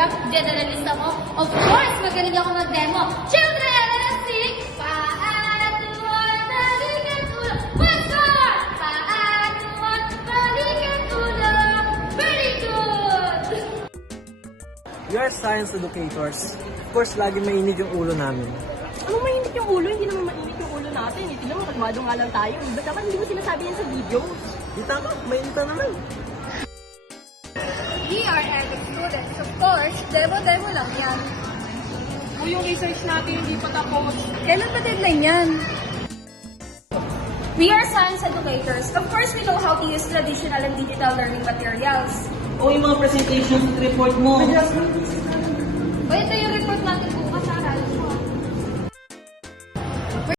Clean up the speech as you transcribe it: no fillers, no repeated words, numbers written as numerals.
rap generalista mo? Of course, magaling ako mag-demo. Children, let's sing! Paatuan, balikan ulo. Once more! Paatuan, balikan ulo. Very good! We are science educators. Of course, lagi mainit yung ulo namin. Anong mainit yung ulo? Hindi naman mainit yung ulo natin. Tingnan mo, kalmado nga lang tayo. Ba't naman hindi mo sinasabi yan sa video? Di tama, mainit na naman. We are EDX students. Of course, demo-demo lang yan. O yung research natin hindi pa tapos. Kailan ba deadline yan? We are science educators. Of course, we know how to use traditional and digital learning materials. O yung mga presentations at report mo. O ito yung report natin